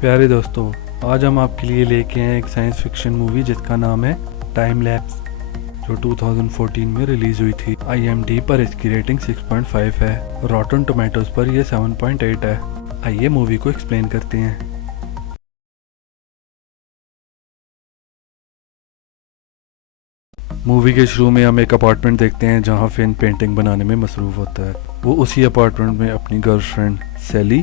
پیارے دوستو، آج ہم آپ کے لیے لے کے ہیں ایک سائنس فکشن مووی جس کا نام ہے ٹائم لیپس، جو 2014 میں ریلیز ہوئی تھی۔ IMDb پر اس کی ریٹنگ 6.5 ہے، روٹن ٹومیٹوز پر یہ 7.8 ہے۔ آئیے مووی کو ایکسپلین کرتے ہیں۔ مووی کے شروع میں ہم ایک اپارٹمنٹ دیکھتے ہیں جہاں فن پینٹنگ بنانے میں مصروف ہوتا ہے۔ وہ اسی اپارٹمنٹ میں اپنی گرل فرینڈ سیلی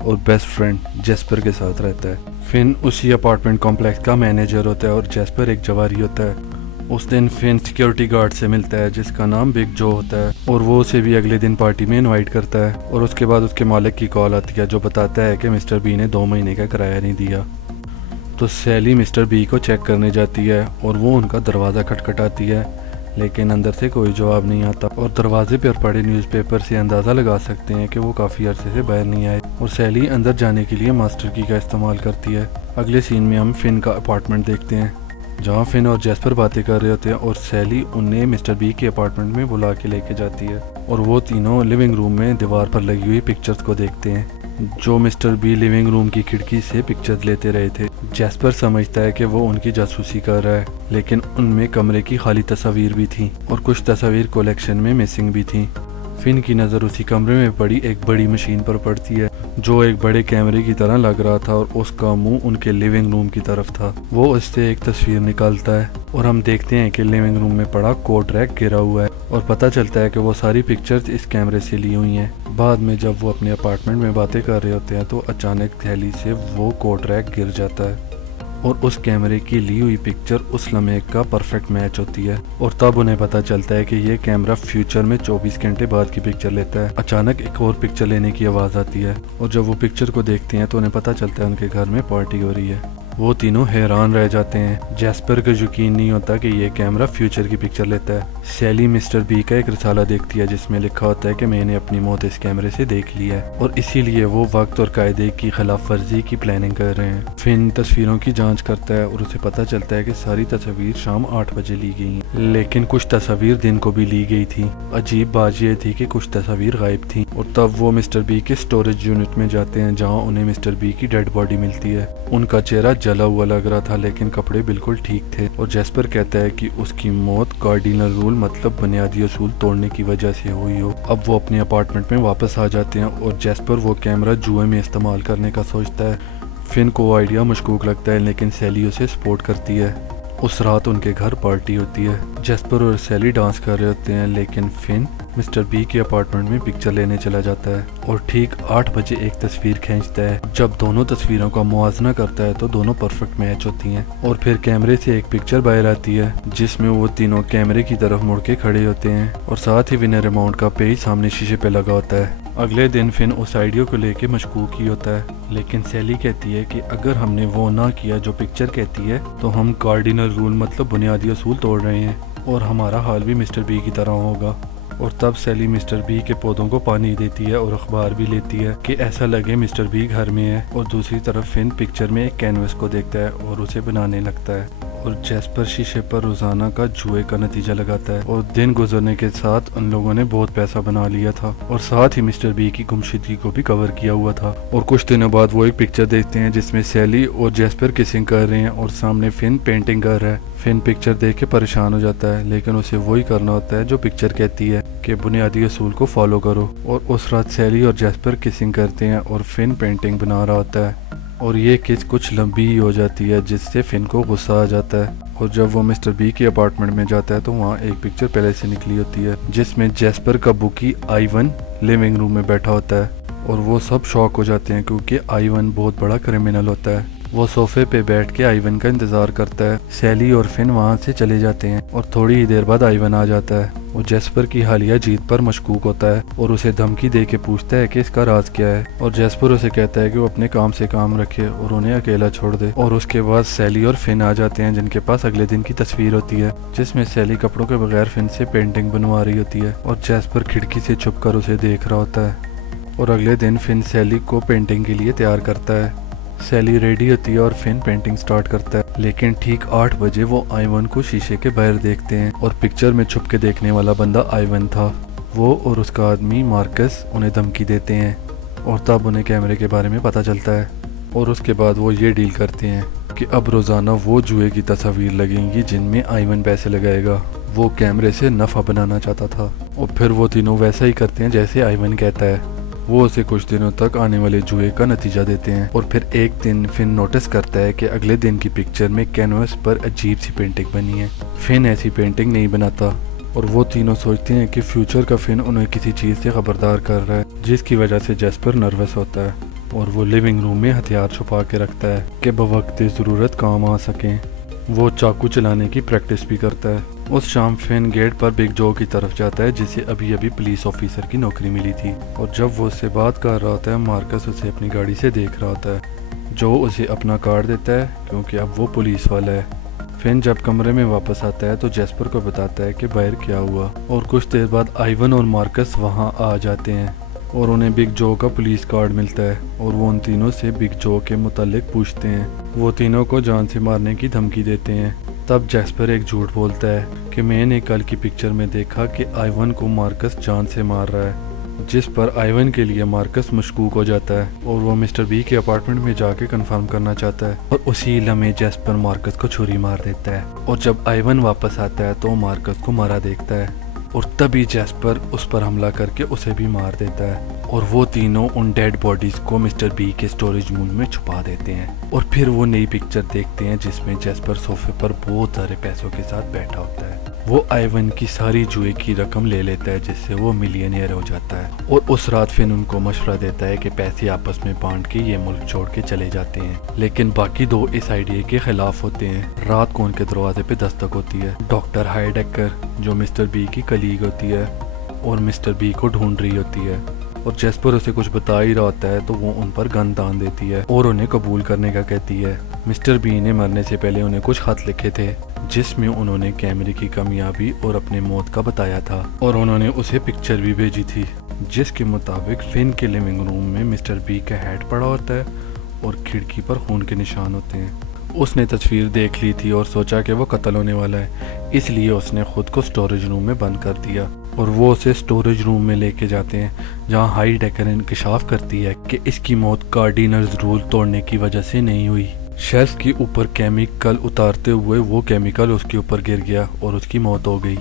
اور بیسٹ فرینڈ جیسپر کے ساتھ رہتا ہے۔ فن اسی اپارٹمنٹ کمپلیکس کا مینیجر ہوتا ہے اور جیسپر ایک جواری ہوتا ہے۔ اس دن فن سیکیورٹی گارڈ سے ملتا ہے جس کا نام بگ جو ہوتا ہے، اور وہ اسے بھی اگلے دن پارٹی میں انوائٹ کرتا ہے، اور اس کے بعد اس کے مالک کی کال آتی ہے جو بتاتا ہے کہ مسٹر بی نے 2 مہینے کا کرایہ نہیں دیا۔ تو سیلی مسٹر بی کو چیک کرنے جاتی ہے اور وہ ان کا دروازہ کھٹکھٹاتی ہے، لیکن اندر سے کوئی جواب نہیں آتا، اور دروازے پر پڑے نیوز پیپر سے اندازہ لگا سکتے ہیں کہ وہ کافی عرصے سے باہر نہیں آئے، اور سیلی اندر جانے کے لیے ماسٹر کی کا استعمال کرتی ہے۔ اگلے سین میں ہم فن کا اپارٹمنٹ دیکھتے ہیں جہاں فن اور جیسپر باتیں کر رہے ہوتے ہیں، اور سیلی انہیں مسٹر بی کے اپارٹمنٹ میں بلا کے لے کے جاتی ہے، اور وہ تینوں لیونگ روم میں دیوار پر لگی ہوئی پکچرز کو دیکھتے ہیں جو مسٹر بی لیونگ روم کی کھڑکی سے پکچرز لیتے رہے تھے۔ جیسپر سمجھتا ہے کہ وہ ان کی جاسوسی کر رہا ہے، لیکن ان میں کمرے کی خالی تصاویر بھی تھیں اور کچھ تصاویر کلیکشن میں مسنگ بھی تھیں۔ فن کی نظر اسی کمرے میں پڑی ایک بڑی مشین پر پڑتی ہے جو ایک بڑے کیمرے کی طرح لگ رہا تھا، اور اس کا منہ ان کے لیونگ روم کی طرف تھا۔ وہ اس سے ایک تصویر نکالتا ہے اور ہم دیکھتے ہیں کہ لیونگ روم میں پڑا کوٹ ریک گرا ہوا ہے، اور پتہ چلتا ہے کہ وہ ساری پکچرز اس کیمرے سے لی ہوئی ہیں۔ بعد میں جب وہ اپنے اپارٹمنٹ میں باتیں کر رہے ہوتے ہیں تو اچانک تھیلی سے وہ کوٹ ریک گر جاتا ہے، اور اس کیمرے کی لی ہوئی پکچر اس لمحے کا پرفیکٹ میچ ہوتی ہے، اور تب انہیں پتہ چلتا ہے کہ یہ کیمرہ فیوچر میں 24 گھنٹے بعد کی پکچر لیتا ہے۔ اچانک ایک اور پکچر لینے کی آواز آتی ہے، اور جب وہ پکچر کو دیکھتے ہیں تو انہیں پتہ چلتا ہے ان کے گھر میں پارٹی ہو رہی ہے۔ وہ تینوں حیران رہ جاتے ہیں۔ جیسپر کو یقین نہیں ہوتا کہ یہ کیمرہ فیوچر کی پکچر لیتا ہے۔ سیلی مسٹر بی کا ایک رسالہ دیکھتی ہے جس میں لکھا ہوتا ہے کہ میں نے اپنی موت اس کیمرے سے دیکھ لی ہے، اور اسی لیے وہ وقت اور قاعدے کی خلاف ورزی کی پلاننگ کر رہے ہیں۔ فن تصویروں کی جانچ کرتا ہے اور اسے پتہ چلتا ہے کہ ساری تصاویر شام 8 بجے لی گئی ہیں، لیکن کچھ تصاویر دن کو بھی لی گئی تھی۔ عجیب بات یہ تھی کہ کچھ تصاویر غائب تھیں، اور تب وہ مسٹر بی کے سٹوریج یونٹ میں جاتے ہیں جہاں انہیں مسٹر بی کی ڈیڈ باڈی ملتی ہے۔ ان کا چہرہ جلا ہوا لگ رہا تھا لیکن کپڑے بالکل ٹھیک تھے، اور جیسپر کہتا ہے کہ اس کی موت کارڈینل رول مطلب بنیادی اصول توڑنے کی وجہ سے ہوئی ہو۔ اب وہ اپنے اپارٹمنٹ میں واپس آ جاتے ہیں اور جیسپر وہ کیمرہ جوئے میں استعمال کرنے کا سوچتا ہے۔ فن کو وہ آئیڈیا مشکوک لگتا ہے لیکن سیلی اسے سپورٹ کرتی ہے۔ اس رات ان کے گھر پارٹی ہوتی ہے۔ جیسپر اور سیلی ڈانس کر رہے ہوتے ہیں لیکن فن مسٹر بی کے اپارٹمنٹ میں پکچر لینے چلا جاتا ہے اور ٹھیک 8 بجے ایک تصویر کھینچتا ہے۔ جب دونوں تصویروں کا موازنہ کرتا ہے تو دونوں پرفیکٹ میچ ہوتی ہیں، اور پھر کیمرے سے ایک پکچر باہر آتی ہے جس میں وہ تینوں کیمرے کی طرف مڑ کے کھڑے ہوتے ہیں، اور ساتھ ہی ونر اماؤنٹ کا پیج سامنے شیشے پہ لگا ہوتا ہے۔ اگلے دن فن اس آئیڈیا کو لے کے مشکوک ہی ہوتا ہے، لیکن سیلی کہتی ہے کہ اگر ہم نے وہ نہ کیا جو پکچر کہتی ہے تو ہم کارڈینل رول مطلب بنیادی اصول توڑ رہے ہیں، اور ہمارا حال بھی مسٹر بی کی طرح ہوگا۔ اور تب سیلی مسٹر بی کے پودوں کو پانی دیتی ہے اور اخبار بھی لیتی ہے کہ ایسا لگے مسٹر بی گھر میں ہے، اور دوسری طرف فن پکچر میں ایک کینوس کو دیکھتا ہے اور اسے بنانے لگتا ہے، اور جیسپر شیشے پر روزانہ کا جوئے کا نتیجہ لگاتا ہے، اور دن گزرنے کے ساتھ ان لوگوں نے بہت پیسہ بنا لیا تھا، اور ساتھ ہی مسٹر بی کی گمشدگی کو بھی کور کیا ہوا تھا۔ اور کچھ دنوں بعد وہ ایک پکچر دیکھتے ہیں جس میں سیلی اور جیسپر کسنگ کر رہے ہیں اور سامنے فن پینٹنگ کر رہا ہے۔ فن پکچر دیکھ کے پریشان ہو جاتا ہے لیکن اسے وہی کرنا ہوتا ہے جو پکچر کہتی ہے کہ بنیادی اصول کو فالو کرو، اور اس رات سیلی اور جیسپر کسنگ کرتے ہیں اور فن پینٹنگ بنا رہا ہوتا ہے، اور یہ کس کچھ لمبی ہی ہو جاتی ہے جس سے فن کو غصہ آ جاتا ہے، اور جب وہ مسٹر بی کے اپارٹمنٹ میں جاتا ہے تو وہاں ایک پکچر پہلے سے نکلی ہوتی ہے جس میں جیسپر کا بکی آئیون لیونگ روم میں بیٹھا ہوتا ہے، اور وہ سب شاک ہو جاتے ہیں کیونکہ آئیون بہت بڑا کرمنل ہوتا ہے۔ وہ صوفے پہ بیٹھ کے آئیون کا انتظار کرتا ہے۔ سیلی اور فن وہاں سے چلے جاتے ہیں اور تھوڑی ہی دیر بعد آئیون آ جاتا ہے۔ وہ جیسپر کی حالیہ جیت پر مشکوک ہوتا ہے اور اسے دھمکی دے کے پوچھتا ہے کہ اس کا راز کیا ہے، اور جیسپر اسے کہتا ہے کہ وہ اپنے کام سے کام رکھے اور انہیں اکیلا چھوڑ دے، اور اس کے بعد سیلی اور فن آ جاتے ہیں جن کے پاس اگلے دن کی تصویر ہوتی ہے جس میں سیلی کپڑوں کے بغیر فن سے پینٹنگ بنوا رہی ہوتی ہے، اور جیسپر کھڑکی سے چھپ کر اسے دیکھ رہا ہوتا ہے۔ اور اگلے دن فن سیلی کو پینٹنگ کے لیے تیار کرتا ہے۔ سیلی ریڈی ہوتی ہے اور فن پینٹنگ سٹارٹ کرتا ہے، لیکن ٹھیک 8 بجے وہ آئیون کو شیشے کے باہر دیکھتے ہیں، اور پکچر میں چھپ کے دیکھنے والا بندہ آئیون تھا۔ وہ اور اس کا آدمی مارکس انہیں دھمکی دیتے ہیں، اور تب انہیں کیمرے کے بارے میں پتہ چلتا ہے۔ اور اس کے بعد وہ یہ ڈیل کرتے ہیں کہ اب روزانہ وہ جوئے کی تصاویر لگیں گی جن میں آئیون پیسے لگائے گا. وہ کیمرے سے نفع بنانا چاہتا تھا اور پھر وہ تینوں ویسا ہی کرتے ہیں جیسے آئیون کہتا ہے. وہ اسے کچھ دنوں تک آنے والے جوئے کا نتیجہ دیتے ہیں اور پھر ایک دن فن نوٹس کرتا ہے کہ اگلے دن کی پکچر میں کینوس پر عجیب سی پینٹنگ بنی ہے. فن ایسی پینٹنگ نہیں بناتا اور وہ تینوں سوچتے ہیں کہ فیوچر کا فن انہیں کسی چیز سے خبردار کر رہا ہے جس کی وجہ سے جیسپر نروس ہوتا ہے اور وہ لیونگ روم میں ہتھیار چھپا کے رکھتا ہے کہ بوقت ضرورت کام آ سکیں. وہ چاقو چلانے کی پریکٹس بھی کرتا ہے. اس شام فن گیٹ پر بگ جو کی طرف جاتا ہے جسے ابھی پولیس آفیسر کی نوکری ملی تھی اور جب وہ اس سے بات کر رہا ہوتا ہے مارکس اسے اپنی گاڑی سے دیکھ رہا ہوتا ہے. جو اسے اپنا کارڈ دیتا ہے کیونکہ اب وہ پولیس والا ہے. فن جب کمرے میں واپس آتا ہے تو جیسپر کو بتاتا ہے کہ باہر کیا ہوا اور کچھ دیر بعد آئیون اور مارکس وہاں آ جاتے ہیں اور انہیں بگ جو کا پولیس کارڈ ملتا ہے اور وہ ان تینوں سے بگ جو کے متعلق پوچھتے ہیں. وہ تینوں کو جان سے مارنے کی دھمکی دیتے ہیں. تب جیسپر ایک جھوٹ بولتا ہے کہ میں نے کل کی پکچر میں دیکھا کہ آئیون کو مارکس جان سے مار رہا ہے، جس پر آئیون کے لیے مارکس مشکوک ہو جاتا ہے اور وہ مسٹر بی کے اپارٹمنٹ میں جا کے کنفرم کرنا چاہتا ہے اور اسی لمحے جیسپر مارکس کو چھری مار دیتا ہے اور جب آئیون واپس آتا ہے تو مارکس کو مرا دیکھتا ہے اور تبھی جیسپر اس پر حملہ کر کے اسے بھی مار دیتا ہے اور وہ تینوں ان ڈیڈ باڈیز کو مسٹر بی کے سٹوریج روم میں چھپا دیتے ہیں. اور پھر وہ نئی پکچر دیکھتے ہیں جس میں جیسپر صوفے پر بہت سارے پیسوں کے ساتھ بیٹھا ہوتا ہے. وہ آئیون کی ساری جوئے کی رقم لے لیتا ہے جس سے وہ ملینئر ہو جاتا ہے اور اس رات فن ان کو مشورہ دیتا ہے کہ پیسے آپس میں بانٹ کے یہ ملک چھوڑ کے چلے جاتے ہیں. لیکن باقی دو اس آئیڈیا کے خلاف ہوتے ہیں. رات کو ان کے دروازے پہ دستک ہوتی ہے. ڈاکٹر ہائیڈیکر جو مسٹر بی کی کلیگ ہوتی ہے اور مسٹر بی کو ڈھونڈ رہی ہوتی ہے اور جیسپر اسے کچھ بتا ہی رہا ہوتا ہے تو وہ ان پر گن تان دیتی ہے اور انہیں قبول کرنے کا کہتی ہے. مسٹر بی نے مرنے سے پہلے انہیں کچھ خط لکھے تھے جس میں انہوں نے کیمرے کی کامیابی اور اپنے موت کا بتایا تھا اور انہوں نے اسے پکچر بھی بھیجی تھی جس کے مطابق فن کے لیونگ روم میں مسٹر بی کا ہیڈ پڑا ہوتا ہے اور کھڑکی پر خون کے نشان ہوتے ہیں. اس نے تصویر دیکھ لی تھی اور سوچا کہ وہ قتل ہونے والا ہے، اس لیے اس نے خود کو سٹوریج روم میں بند کر دیا اور وہ اسے سٹوریج روم میں لے کے جاتے ہیں جہاں ہائی ڈیکر انکشاف کرتی ہے کہ اس کی موت کارڈینرز رول توڑنے کی وجہ سے نہیں ہوئی. شیلف کے اوپر کیمیکل اتارتے ہوئے وہ کیمیکل اس کے اوپر گر گیا اور اس کی موت ہو گئی.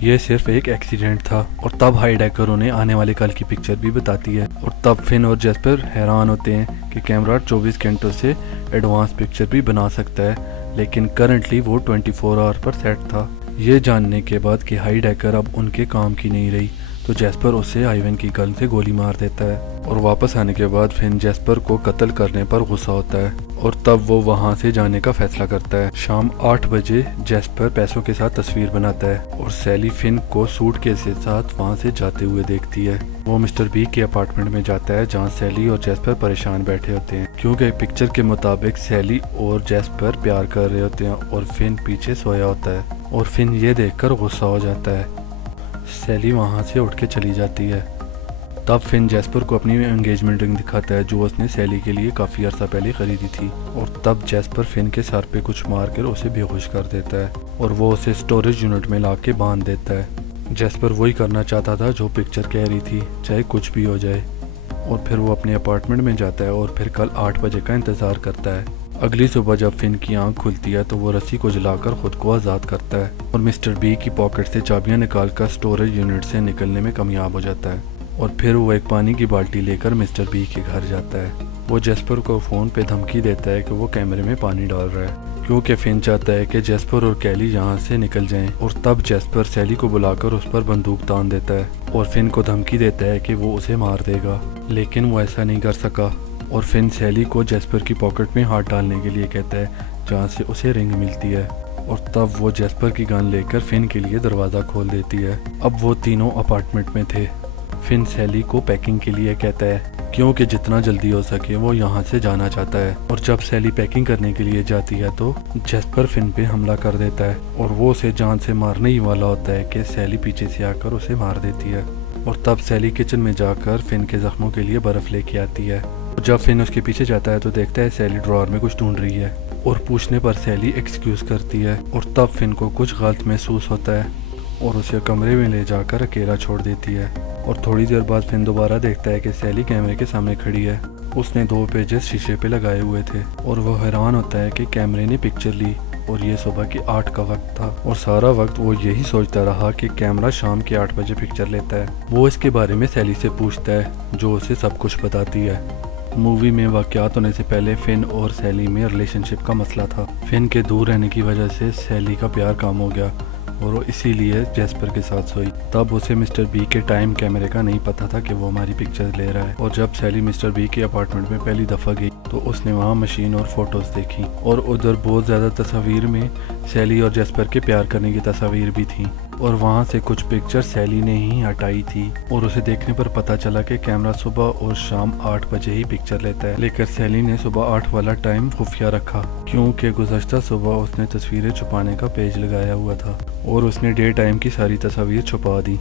یہ صرف ایک ایکسیڈنٹ تھا. اور تب ہائی ڈیکر انہیں آنے والے کل کی پکچر بھی بتاتی ہے اور تب فن اور جیسپر حیران ہوتے ہیں کہ کیمرہ 24 گھنٹوں سے ایڈوانس پکچر بھی بنا سکتا ہے لیکن کرنٹلی وہ 24 آور پر سیٹ تھا. یہ جاننے کے بعد کہ ہائی ڈیکر اب ان کے کام کی نہیں رہی تو جیسپر اسے آئیون کی گن سے گولی مار دیتا ہے اور واپس آنے کے بعد فن جیسپر کو قتل کرنے پر غصہ ہوتا ہے اور تب وہ وہاں سے جانے کا فیصلہ کرتا ہے. شام 8 بجے جیسپر پیسوں کے ساتھ تصویر بناتا ہے اور سیلی فن کو سوٹ کیس کے ساتھ وہاں سے جاتے ہوئے دیکھتی ہے. وہ مسٹر بی کے اپارٹمنٹ میں جاتا ہے جہاں سیلی اور جیسپر پریشان بیٹھے ہوتے ہیں کیونکہ پکچر کے مطابق سیلی اور جیسپر پیار کر رہے ہوتے ہیں اور فن پیچھے سویا ہوتا ہے اور فن یہ دیکھ کر غصہ ہو جاتا ہے. سیلی وہاں سے اٹھ کے چلی جاتی ہے. تب فن جیسپر کو اپنی انگیجمنٹ رنگ دکھاتا ہے جو اس نے سیلی کے لیے کافی عرصہ پہلے خریدی تھی اور تب جیسپر فن کے سر پہ کچھ مار کر اسے بے ہوش کر دیتا ہے اور وہ اسے سٹوریج یونٹ میں لا کے باندھ دیتا ہے. جیسپر وہی کرنا چاہتا تھا جو پکچر کہہ رہی تھی چاہے کچھ بھی ہو جائے اور پھر وہ اپنے اپارٹمنٹ میں جاتا ہے اور پھر کل 8 بجے کا انتظار کرتا ہے. اگلی صبح جب فن کی آنکھ کھلتی ہے تو وہ رسی کو جلا کر خود کو آزاد کرتا ہے اور مسٹر بی کی پاکٹ سے چابیاں نکال کر سٹوریج یونٹ سے نکلنے میں کامیاب ہو جاتا ہے اور پھر وہ ایک پانی کی بالٹی لے کر مسٹر بی کے گھر جاتا ہے. وہ جیسپر کو فون پہ دھمکی دیتا ہے کہ وہ کیمرے میں پانی ڈال رہا ہے کیونکہ فن چاہتا ہے کہ جیسپر اور کیلی یہاں سے نکل جائیں اور تب جیسپر سیلی کو بلا کر اس پر بندوق تان دیتا ہے اور فن کو دھمکی دیتا ہے کہ وہ اسے مار دے گا لیکن وہ ایسا نہیں کر سکا اور فن سیلی کو جیسپر کی پاکٹ میں ہاتھ ڈالنے کے لیے کہتا ہے جہاں سے اسے رنگ ملتی ہے اور تب وہ جیسپر کی گن لے کر فن کے لیے دروازہ کھول دیتی ہے. اب وہ تینوں اپارٹمنٹ میں تھے. فن سیلی کو پیکنگ کے لیے کہتا ہے کیونکہ جتنا جلدی ہو سکے وہ یہاں سے جانا چاہتا ہے اور جب سیلی پیکنگ کرنے کے لیے جاتی ہے تو جیسپر فن پہ حملہ کر دیتا ہے اور وہ اسے جان سے مارنے ہی والا ہوتا ہے کہ سیلی پیچھے سے آ کر اسے مار دیتی ہے اور تب سیلی کچن میں جا کر فن کے زخموں کے لیے برف لے کے آتی ہے. جب فن اس کے پیچھے جاتا ہے تو دیکھتا ہے سیلی ڈراور میں کچھ ڈھونڈ رہی ہے اور پوچھنے پر سیلی ایکسکیوز کرتی ہے اور تب فن کو کچھ غلط محسوس ہوتا ہے اور اسے کمرے میں لے جا کر اکیلا چھوڑ دیتی ہے اور تھوڑی دیر بعد فن دوبارہ دیکھتا ہے کہ سیلی کیمرے کے سامنے کھڑی ہے اس نے 2 پیجز شیشے پہ لگائے ہوئے تھے اور وہ حیران ہوتا ہے کہ کیمرے نے پکچر لی اور یہ صبح کی 8 کا وقت تھا اور سارا وقت وہ یہی سوچتا رہا کہ کیمرہ شام کے 8 بجے پکچر لیتا ہے۔ وہ اس کے بارے میں سیلی سے پوچھتا ہے جو اسے سب کچھ بتاتی ہے۔ مووی میں واقعات ہونے سے پہلے فن اور سیلی میں ریلیشن شپ کا مسئلہ تھا۔ فن کے دور رہنے کی وجہ سے سیلی کا پیار کم ہو گیا اور وہ اسی لیے جیسپر کے ساتھ سوئی۔ تب اسے مسٹر بی کے ٹائم کیمرے کا نہیں پتا تھا کہ وہ ہماری پکچر لے رہا ہے، اور جب سیلی مسٹر بی کے اپارٹمنٹ میں پہلی دفعہ گئی تو اس نے وہاں مشین اور فوٹوز دیکھی اور ادھر بہت زیادہ تصاویر میں سیلی اور جیسپر کے پیار کرنے کی تصاویر بھی تھیں، اور وہاں سے کچھ پکچر سیلی نے ہی ہٹائی تھی اور اسے دیکھنے پر پتا چلا کہ کیمرہ صبح اور شام 8 بجے ہی پکچر لیتا ہے، لیکن سیلی نے صبح 8 والا ٹائم خفیہ رکھا کیونکہ گزشتہ صبح اس نے تصویریں چھپانے کا پیج لگایا ہوا تھا اور اس نے ڈے ٹائم کی ساری تصاویر چھپا دی۔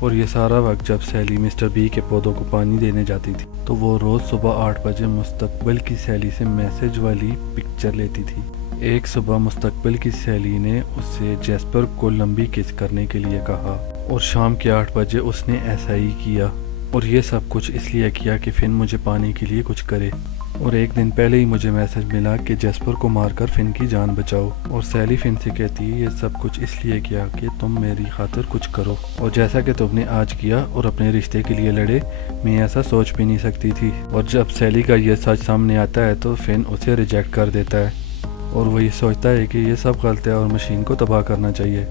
اور یہ سارا وقت جب سیلی مسٹر بی کے پودوں کو پانی دینے جاتی تھی تو وہ روز صبح 8 بجے مستقبل کی سیلی سے میسج والی پکچر لیتی تھی۔ ایک صبح مستقبل کی سیلی نے اسے جیسپر کو لمبی کس کرنے کے لیے کہا اور شام کے 8 بجے اس نے ایسا ہی کیا، اور یہ سب کچھ اس لیے کیا کہ فن مجھے پانے کے لیے کچھ کرے، اور ایک دن پہلے ہی مجھے میسج ملا کہ جیسپر کو مار کر فن کی جان بچاؤ، اور سیلی فن سے کہتی ہے یہ سب کچھ اس لیے کیا کہ تم میری خاطر کچھ کرو، اور جیسا کہ تم نے آج کیا اور اپنے رشتے کے لیے لڑے، میں ایسا سوچ بھی نہیں سکتی تھی۔ اور جب سیلی کا یہ سچ سامنے آتا ہے تو فن اسے ریجیکٹ کر دیتا ہے اور وہ یہ سوچتا ہے کہ یہ سب غلط ہے اور مشین کو تباہ کرنا چاہیے،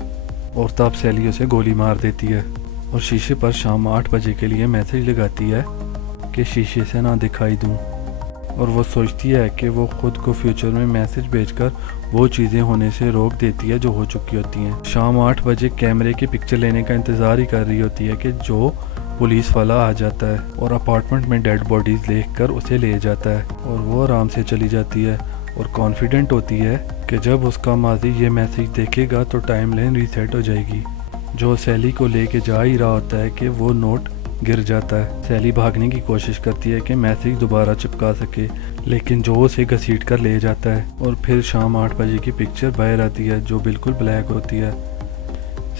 اور تب سیلی اسے گولی مار دیتی ہے اور شیشے پر شام 8 بجے کے لیے میسج لگاتی ہے کہ شیشے سے نہ دکھائی دوں، اور وہ سوچتی ہے کہ وہ خود کو فیوچر میں میسج بھیج کر وہ چیزیں ہونے سے روک دیتی ہے جو ہو چکی ہوتی ہیں۔ شام 8 بجے کیمرے کی پکچر لینے کا انتظار ہی کر رہی ہوتی ہے کہ جو پولیس والا آ جاتا ہے اور اپارٹمنٹ میں ڈیڈ باڈیز دیکھ کر اسے لے جاتا ہے، اور وہ آرام سے چلی جاتی ہے اور کانفیڈنٹ ہوتی ہے کہ جب اس کا ماضی یہ میسج دیکھے گا تو ٹائم لائن ریسیٹ ہو جائے گی۔ جو سیلی کو لے کے جا ہی رہا ہوتا ہے کہ وہ نوٹ گر جاتا ہے۔ سیلی بھاگنے کی کوشش کرتی ہے کہ میسج دوبارہ چپکا سکے، لیکن جو اسے گھسیٹ کر لے جاتا ہے، اور پھر شام 8 بجے کی پکچر باہر آتی ہے جو بالکل بلیک ہوتی ہے۔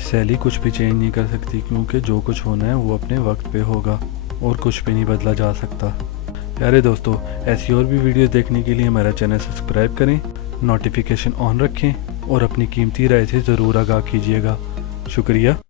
سیلی کچھ بھی چینج نہیں کر سکتی کیونکہ جو کچھ ہونا ہے وہ اپنے وقت پہ ہوگا اور کچھ بھی نہیں بدلا جا سکتا۔ پیارے دوستو، ایسی اور بھی ویڈیوز دیکھنے کے لیے ہمارا چینل سبسکرائب کریں، نوٹیفیکیشن آن رکھیں اور اپنی قیمتی رائے سے ضرور آگاہ کیجیے گا۔ شکریہ۔